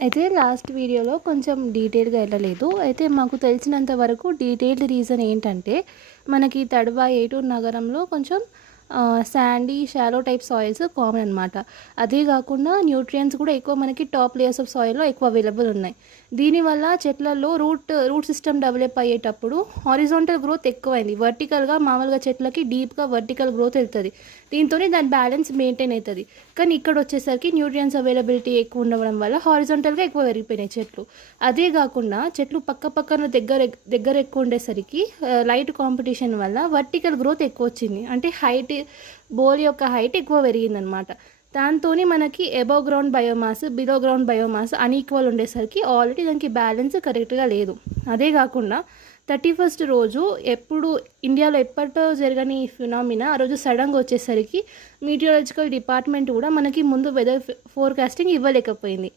అయితే లాస్ట్ వీడియోలో కొంచెం డీటెయిల్‌గా ఎళ్ళలేదు. అయితే మాకు తెలిసినంత వరకు డీటెయిల్డ్ రీజన్ ఏంటంటే, మనకి తడబా ఏటూరు నగరంలో కొంచెం Sandy, shallow type soils common అనమాట. అదే గాకుండా న్యూట్రియంట్స్ కూడా ఎక్కువ మనకి టాప్ లేయర్స్ ఆఫ్ సాయిల్‌లో ఎక్కువ అవైలబుల్ ఉన్నాయి. దీనివల్ల చెట్లలో రూట్ సిస్టమ్ డెవలప్ అయ్యేటప్పుడు హారిజాంటల్ గ్రోత్ ఎక్కువైంది. వర్టికల్‌గా మామూలుగా చెట్లకి డీప్‌గా వర్టికల్ గ్రోత్ ఎళ్తది. దీంతోనే దాని బ్యాలెన్స్ మెయింటైన్ అయితది. కానీ ఇక్కడొచ్చేసరికి న్యూట్రియంట్స్ అవైలబిలిటీ ఎక్కువ ఉండడం వల్ల హారిజాంటల్‌గా ఎక్కువ పెరిగిపోయినాయి చెట్లు. అదే గాకుండా చెట్లు పక్కన దగ్గర ఎక్కువ ఉండేసరికి లైట్ కాంపిటీషన్ వల్ల వర్టికల్ గ్రోత్ ఎక్కువొచ్చింది. అంటే బోల్ యొక్క హైట్ ఎక్కువ పెరిగిందనమాట. దాంతోని మనకి above ground biomass, below ground biomass unequal ఉండేసరికి ఆల్రెడీ దానికి బ్యాలెన్స్ కరెక్ట్‌గా లేదు. అదే గాకుండా 31st రోజు ఇండియాలో ఎప్పట్లో జరగని ఫినామినా ఆ రోజు సడన్‌గా వచ్చేసరికి మీటియాలజికల్ డిపార్ట్మెంట్ కూడా మనకి ముందు వెదర్ ఫోర్‌కాస్టింగ్ ఇవ్వలేకపోయింది.